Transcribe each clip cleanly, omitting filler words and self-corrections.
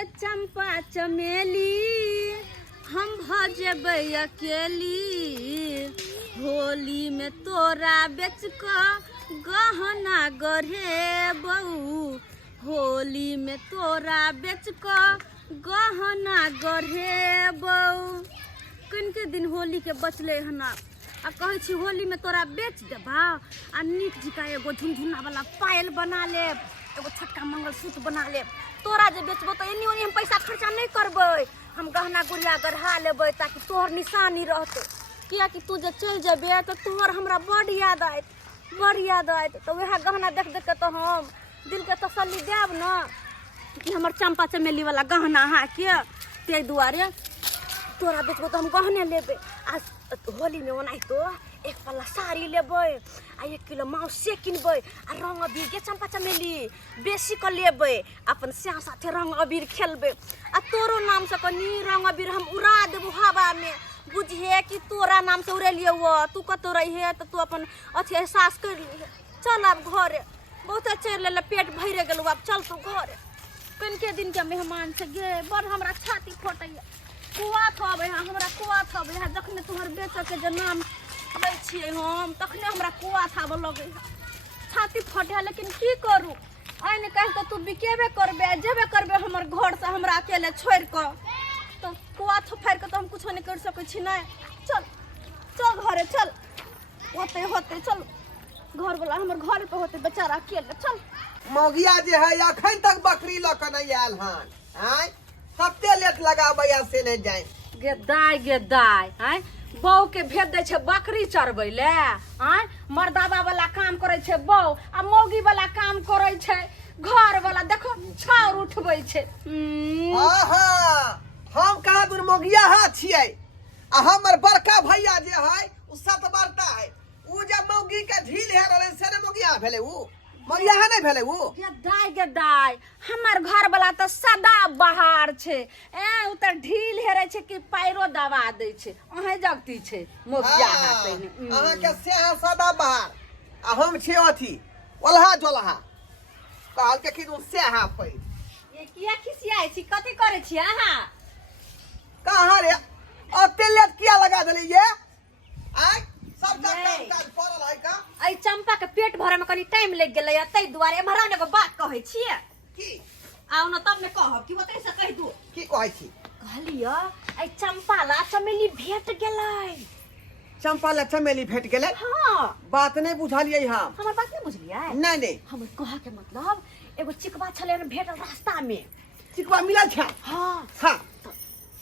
गे चंपा चमेली हम भजबै अकेली होली में तोरा बेच क गहना गढ़ेबौ होली में तोरा बेच क गहना गढ़ेबौ कनिके दिन होली के बचले हना आ कहे छी होली में तोरा बेच देबा आ नीक जिका एगो झुनझुना वाला पायल बना लेब एगो छोटका मंगलसूत्र बना लेब तोरा जे बेचबो तो एनी ओनी हम पैसा खर्चा नहीं करबै हम गहना गुड़िया गढ़ा लेबै ताकि तोहर निशानी रहतौ किया कि तू जे चल जेबे तो तोहर हमरा बड़ याद आयत तो वह गहना देख देख के तो हम दिल के तसल्ली देब न कि हमर चंपा चमेली वाला गहना है के ते दुआरे तोरा बेचबो तो हम गहने लेबै आ होली में ओनाइ तो एक पल्ला साड़ी लेबै आ 1 किलो मांस से किनबै आ रंग अबीर के चंपा चमेली बेसी क लेबै अपन स्याह साथे रंग अबीर खेलबै आ तोरो नाम से कनी रंग अबीर हम उड़ा देबो हवा में बुझे कि तोरा नाम से उड़ेलिए वो तू कतो रही तो तू अपन अथी एहसास कर ली चल अब घरे बहुत चढ़ ले पेट भरे गेल अब चल तू घरे कनिके दिन के मेहमान से गे बड़ हमरा छाती फटैया कुआ थब हमरा कुआ थब जखने तुम्हार बेटा के जे नाम लै छियै हम तखने हमरा कुआ थाब लगे छाती फटे लेकिन की करू आइ ने कह तो तू बिकेबे करबे जेबे करबे हमर घर से हमरा अकेले छोड़ क तो कुआ थोफार के तो हम कुछ नहीं कर सकै छी नहीं चल घरे चल होते चल घर वाला हमर घर पे होते बेचारा अकेले चल मौगिया जे है अखन तक बकरी ल के नहीं आयल हन हैं कते लेट लगाबै से नहीं जाए गे दाय हैं बौ के भेज दे छे बकरी चरबै ले हैं मर्दावा वाला काम करे छे बौ आ मौगी वाला काम करे छे घर वाला देखो छाउर उठबै छे आहा हम कहा दूर मौगिया हा छियै आ हमर बड़का भैया जे है उ सत बरता है उ जे मौगी के झील है रहले से ने मौगिया भेले उ मौगिया है नहीं भेले उ गे दाय हमर घर वाला तो सदा बहार छे उ त ढील हेरे छे कि पैरो दबा दे छे ओहे जगती छे मौगिया हाथे ने अहाँ के से सदा बहार आ हम छे अथी ओलहा जोलहा कहल के कि उ से हा पै ये किया खिसियाई छी कथि करे छी अहाँ कहाँ रे अते लेट किया लगा देली ये आय सब काम काज पड़ल है का आई चंपा के पेट भरे में कनी टाइम लग गेलै तै दुआरे एमहरा ने एगो बात कहै छियै की आउ न तब ने कहब कि ओतै से कहि दू की कहै छी कहलियो आई चंपा ला चमेली भेट गेलै चंपा ला चमेली भेट गेलै हां बात नहीं बुझलियै हम हमर बात नहीं बुझलियै नहीं हमर कहा के मतलब एगो चिकवा छले भेटल रास्ता में चिकवा मिलल छै हां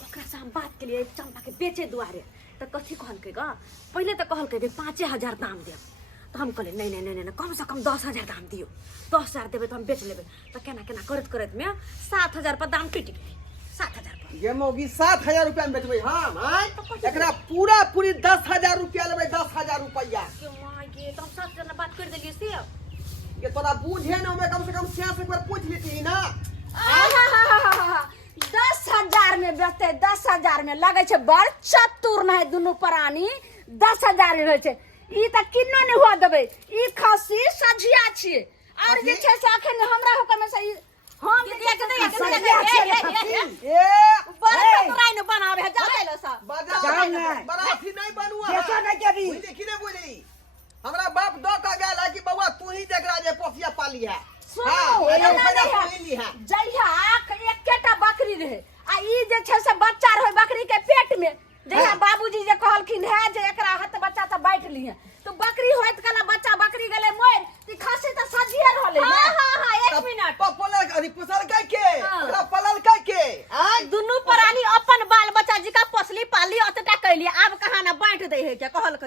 ओकरा से हम बात के लिए चंपा के बेचे दुआरे तो कथी कहलकै ग पहले तो कहलकै जे 5000 दाम देब तो हम कहले नहीं कम से कम 10000 दाम दियो 10000 देबे तो हम बेच लेबे तो केना करत में 7000 पर दाम टूट गेलै 7000 पर ये मौगी 7000 रुपया में बेचबै हम एकरा पूरी 10000 रुपया लेबै 10000 रुपया के माय गे तो हम 7000 बात कर देलिए से ये तोरा बूझे न में कम से कम 6 एक बार पूछ लेती ना 10,000 में बेचते 10,000 में लगे छे बड़ चतुर नहीं दुनु प्राणी 10,000 रहे छे ई त किन्नो नहीं हुआ देबे ई खसी सझिया छिए और जे छे से अखन हमरा होकर में से हम ए बड़ा तोराई न बनावे है जाने लो सा बराती नहीं बनुआ कैसा नहीं करी देखी ने बोली हमरा बाप दो का गेल है कि बउआ तू ही जकरा जे पोसिया पाली है जइहा एकेटा बकरी रहे आ ई जे छे से बच्चा रहे बकरी के पेट में जइहा बाबूजी जे कहलखिन है जे एकरा हाथ बच्चा त बैठ ली है तो बकरी होत कला बच्चा बकरी गेले मोर ती खसी त सजिए रहले हां 1 मिनट पपलक अभी पुसल के ओकरा पलल के आ दुनु प्राणी अपन बाल बच्चा जी का पोसली पाली अतटा कैली अब कहां ना बांट दे है के कहलकै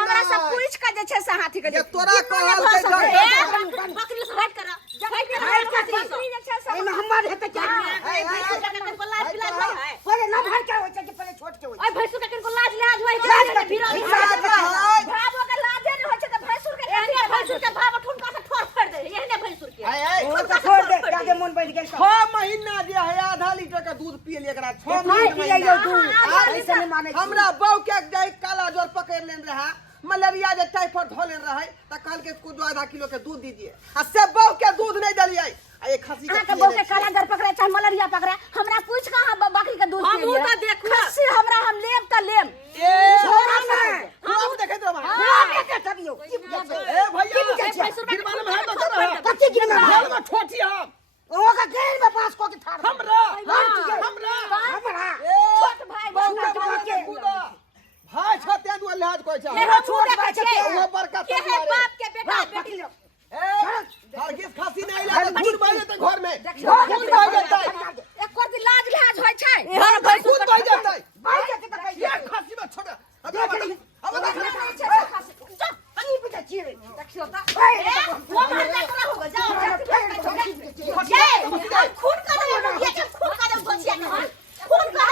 हमरा सब पूछ के जे छे से हाथी के तोरा कहलकै बकरी से हट कर बकरी जे छे से एमे हमर हेते क्या पहले ना भर के होय छै पहले छोट के होय ओए भैंसु के किनको लाज होय छै फिर भावो के लाजे न होय छै त भैंसुर के भाव ठुनका से ठोर कर दे एहने भैंसुर के ओ त छोड़ दे आगे मन बैठ गेल 6 महीना जे है आधा लीटर का दूध पिए एकरा 6 महीना दूध ऐसे नहीं माने हमरा बौ के जाय काला जोर पकड़ लेन रहा मलेरिया जे टाइफाइड धोले रहे त कहल के को 2.5 किलो के दूध दीजिए आ से बौ के दूध नहीं दलिए आ एक खस्सी आके बो के काला दर पकड़ा चाहे मलेरिया पकड़ा हमरा पूछ कहां बकरी के दूध हम पिए उ लिए? त देखू खस्सी हमरा हम लेब त लेब ए छोड़ा ना हम देखैत रह हम के तबियो की बुझे ए भैया की बुझे छै? गिरबान में हम कर रहा कथी गिरबान में? हम ठोठी हम ओ का गेल में पास को के ठाड़ हमरा हमरा छोट भाई छोट बहुत भाई के भाई छते दु लिहाज कोइ छै ये हम छोट भाई के वो बड़का के है बाप के बेटा बेटी ए हरगिज खस्सी नहीं लागे दूध बह जेतै घर में घर दूध बह जेतै एक कोर लाज लिहाज होय छै घर में दूध बह जेतै भाई के त भाई ये खस्सी में छोड़ अब की बुझे छी रे देखियो त भाई वो मारना करा होगा जाओ ये खून कर ये के खून कर बचिया के खून कर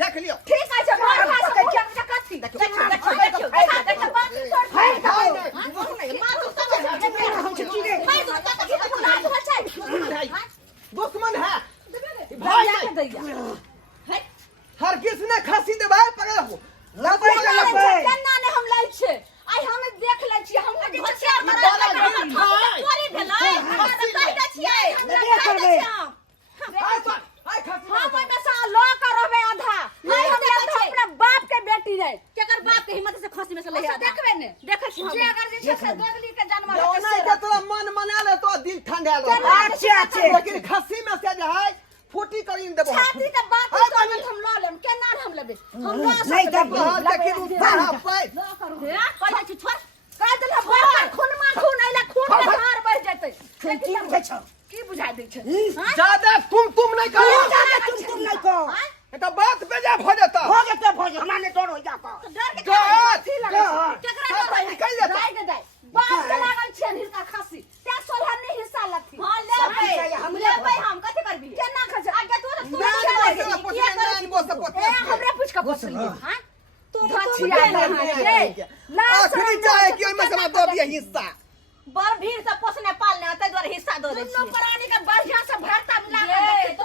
देख लियो ठीक है जे मार खा सके क्या कथी देखियो भाई दुश्मन है भाई हर किसने खस्सी दे भाई पकड़ हो लपै के लपै केना ने हम लै छै आइ हम देख लै छी हम घोचिया मारा चोरी भेलै हम कहि दै छियै हाय खस्सी हम ओइ में से लो कर रहबे आधा नहीं हम अपना बाप के बेटी रे केकर बाप के हिम्मत से खस्सी में से ले आधा देखबे ने देखै छी जे अगर जे छै से दोगली के जन्म नहीं के तोरा मन मना ले तो दिल ठंडा लो अच्छे लेकिन खस्सी में से जे है फूटी करी देबो छाती के बात करन हम ल लेम केना हम लेबे हम ल नहीं सकबे तब लेकिन उठा पे ल करू हे कहै छी छोड़ कह देला बाप खून मा खून आइला खून के धार बह जेतै की बुझे छ की बुझाइ दै छै ज्यादा तुम नहीं करो तुम नहीं को एटा बात बेजा भ जाता हो जते हमरा ने डर हो जा को डर के डर, कथी लगै छै केकरा डर निकल जाता। दाइ के दाइ बाप के लागल छै हिरका खस्सी ते सोलहन ने हिस्सा लथी हां हम लेबै हम कथी करबी केना खस आगे तू नहीं हमरे पूछ के पोसलिए हां तू आखिरी चाहे कि ओइमे से दो दिए हिस्सा बड़ भीड़ से पोसने पालने तै द्वारा हिस्सा दो दै छी दुनू प्राणी के बढ़िया से भरता मिला के तो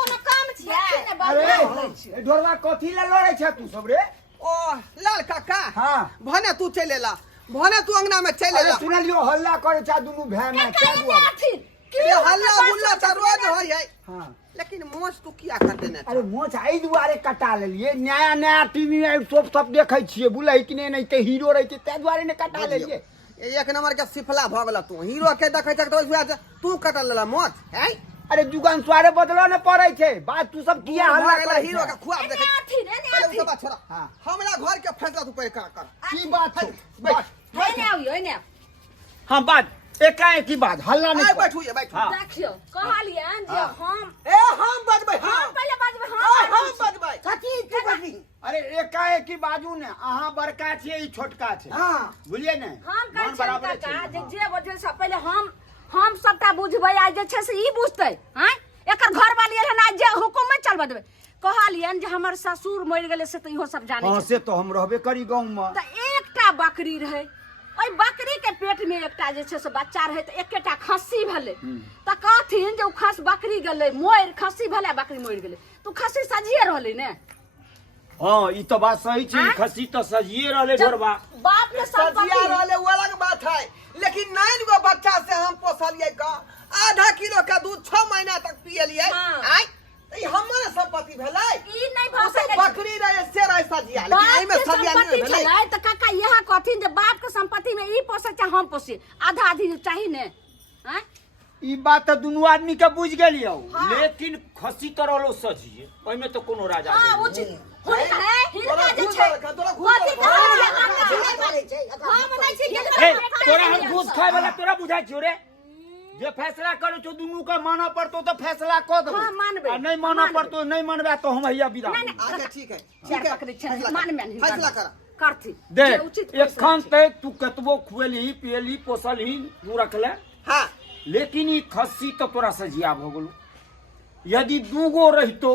कोनो काम छियै अरे ढोलवा कथी ले लड़ै छ तू सब रे ओ लाल काका हां भने तू चले ला भने तू अंगना में चले अरे ला सुनलियो हल्ला करे छ दुनु भाई में क्या हुआ ये हल्ला गुल्ला त रोज होय है हां लेकिन मोच तू किया कर देने अरे मोच आई दुआरे कटा लेलिए नया नया टीवी में सब देखै छियै बुलै कि नहीं ते हीरो रहै छै ते दुआरे ने कटा लेलिए एक नंबर के सिफला भ गेला तू हीरो के देखै छ त तू कटल लेला मोच है अरे जुगान स्वारे बदलो न पड़ै छै बात तू सब किया हल्ला गेला करे हीरो के खुआब देखै पहले ने उसका बात छोड़ा हाँ। हमरा घर के फैसला तू पे कर की बात छै बैठ आइयो ने हां बात एकाएक की बात हल्ला आइ नहीं बैठू ये बैठू हाँ। देखियो कहलियन जे हम ए हम बजबै हम हम पहले बाजबै हम बजबै कथी तू बजबी अरे एकाएक की बाजू ने अहाँ बड़का छियै ई छोटका छै हां बुझलिए ने हम कहै मन छी बराबर काका छै जे वजह से पहले हम सबटा बुझबै आ जे छै से ई बुझतै हैं एकर घर वाली एहन आ जे हुकुम में चलबा देबै कहलियन जे हमर ससुर मरि गेलै से त इहो सब जानै हां छै से तो हम रहबे करी गांव में त एकटा बकरी रहै ओइ बकरी के पेट में एकटा जे छै से बच्चा रहै त एकेटा खस्सी भेलै त कहथिन जे उ खस बकरी गेलै मोर खस्सी भेलै बकरी मरि गेलै त खस्सी सजिए रहलै ने हां ई तो बात सही छै हाँ? खस्सी तो सजिए रहले ढोरबा बाप के सजिया संपत्ति रहले वो अलग बात है लेकिन 9 गो बच्चा से हम पोसलिए का आधा किलो का दूध 6 महीना तक पियलिए हाँ। आई ई हमर संपत्ति भेलै ई नहीं ओ भऽ सब सकै बकरी रहे से रहे सजिया लेकिन बाप एहि में के सजिया संपत्ति नहीं भेलै छलै त काका यह कहथिन जे बाप के संपत्ति में ई पोसे चाहे हम पोसे आधा आधी चाही ने हैं ई बात तो दुनू आदमी के बुझ गेलियो हाँ। लेकिन खस्सी तो रहलो सजिए ओइ में तो कोनो राजा हां नहीं। उचित हुनका है हिनका जे घूस छै तोरा घूस कथी हम नहीं छी ए तोरा हम घूस खाए वाला तोरा बुझाइ छियो रे जे फैसला करू छो दुनू के मानऽ पड़तो तो फैसला क दबो हाँ, मानबै। आ नहीं मानऽ पड़तो नहीं मानबे तो हम हैया विदा नहीं, नहीं। अच्छा ठीक है चार पकड़े छै फैसला मान कर। में फैसला कर करथि दे जे उचित एखन तक तू कतबो खुएली पियली पोसलही तू रखले हां लेकिन ई खस्सी तो तोरा सजिया भ गेलो यदि दूगो रहितो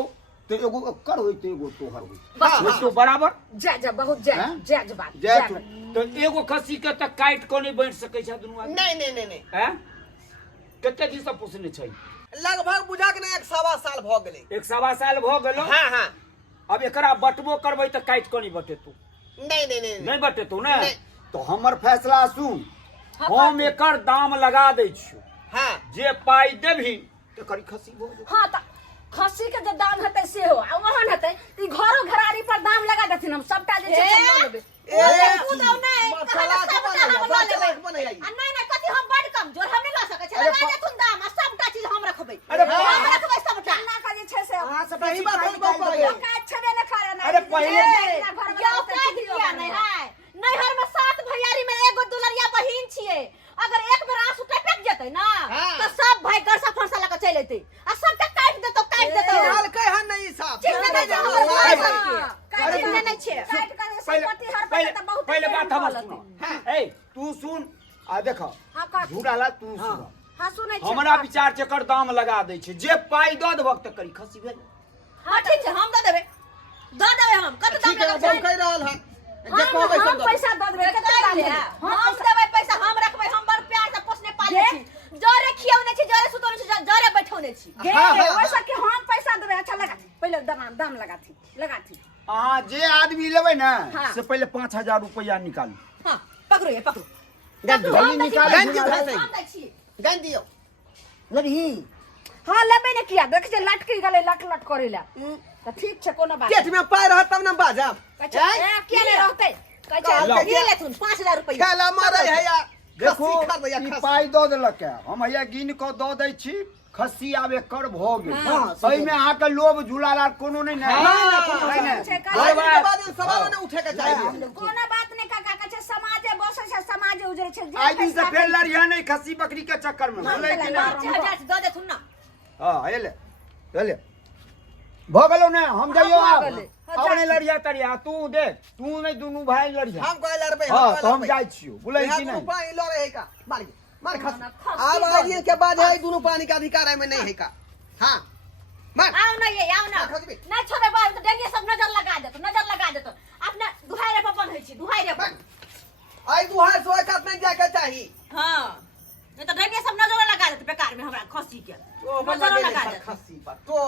तो एगो कर होइतो एगो तोहर बस, होइतो होइतो बराबर जय बहुत जय हाँ? जय बात जय तो एगो खस्सी के त काट को नहीं बैठ सकै छै दुनू आदमी नहीं हैं कते दिन से पोसने छै लगभग बुझा के ना 1.25 साल भ गेलै 1.25 साल भ गेलो हां हां अब एकरा बटबो करबै त काट को नहीं बटेतो नहीं नहीं बटेतो ने नहीं। तो हमर फैसला सुन हम एकर दाम लगा दै छियो हाँ जे पाई देभी तो करी खसी हो जाए। हाँ तो खस्सी के जो दाम हेतै से हो आ वहन हेतै ई घरो घरारी पर दाम लगा देथिन हम सबटा जे छै से लऽ लेबै कूदौ नहीं मसाला के बनाइए बनाइए आ नहीं नहीं कथी हम बड़ कमजोर हम नहीं लऽ सकै छी अरे लगा देथुन दाम आ सबटा चीज हम रखबै अरे हम रखबै सबटा ना का जे छै से अहाँ सब सही बात हम कहबै। काज छबे न करे ना अरे पहिले- क्या काज लिया नहीं है नैहर में 7 भैयारी में एगो दुलरिया बहिन छिए अगर एक बेर आंसू टपक जेतै ना हाँ। तो सब भाई गरसा फरसा लगा चल अतै आ सबटा काट देतौ हाल कहन नहीं साहब ठीक है, नहीं, काज चिन्ह नहीं छै काट कर पहले संपत्ति हर पहले पे बहुत पहले बात हम बोलत। सुनो। ए तू सुन आ देखो हाँ का झूठाला तू सुन। हां सुनै छी हमरा विचार से कर दाम लगा दै छै जे पाई दऽ देबक तऽ करी खसी भेल। हां ठीक छै हम दऽ देबै हम कत दाम ठीक है लगा हम कह रहल है जे हम कहबै हम सब पैसा दऽ देबै कते दाम हम देबै हम देबै पैसा हम रखबै हम बड़ प्यार से पोसने पाले छी जरे खियौने छी जरे सुतौने छी जरे बैठौने छी गे हाँ, हाँ, ओइ सब के हम पैसा देबै अच्छा लगा पहिले दाम लगाथी अहाँ जे आदमी लेबै ना हाँ। से पहले 5000 रुपया निकालू। हां पकड़ो ये पकड़ो गंदी हम दै छी, निकाल गंदी निकाल। भाषा हम दै छी गंदी दियो लबही हां लेबै ने किया देख जे लटकी गेलै लट करेला त ठीक छै कोनो बात पेट में पाय रहत तब न बाजब अच्छा के ने रहतै कहै छै कहलकै ये लेथुन 5000 रुपया खेला मारे है या देखो खस्सी खा दैया ई खस्सी। पाई दऽ देलक है हम हैया गिन कऽ दऽ दै छी खस्सी आब एकर भऽ गेल हाँ, एहिमे अहाँके लोभ झुलाला कोनो नहि ने हाँ, ने छै, आज के बाद सवाल न उठे के चाहिए कोनो बात नहि काका कहै छै समाजे बसै छै समाजे उजरै छै आइ दिन से फेर लड़िया नहि खस्सी बकरी के चक्कर में बोलै कि ना 5000 दऽ देथुन ना हां एले एले भऽ गेलौ ने हम जाइयो भऽ आब गेलै। अब नहीं लड़िया तड़िया तू देख तू नहीं दुनू भाई लड़िया हम कह लड़बै हां तो हम जाइ छियो बुलै कि नहीं नहीं पानी लड़े है का मार के मार खस्सी खस्सी अब आइए के बाद है दोनों पानी का अधिकार है में नहीं है का हां मार आओ ना ये आओ ना खस्सी नहीं छोड़े बाहर तो डेंगे सब नजर लगा देतो अपने दुहारे पर बन है छी दुहारे पर आई दुहार सोए का नहीं जाके चाहिए हां नहीं तो डेंगे सब नजर लगा देतो बेकार में हमरा खस्सी के तो नजर बल्ला लगा के देतो खस्सी पर तो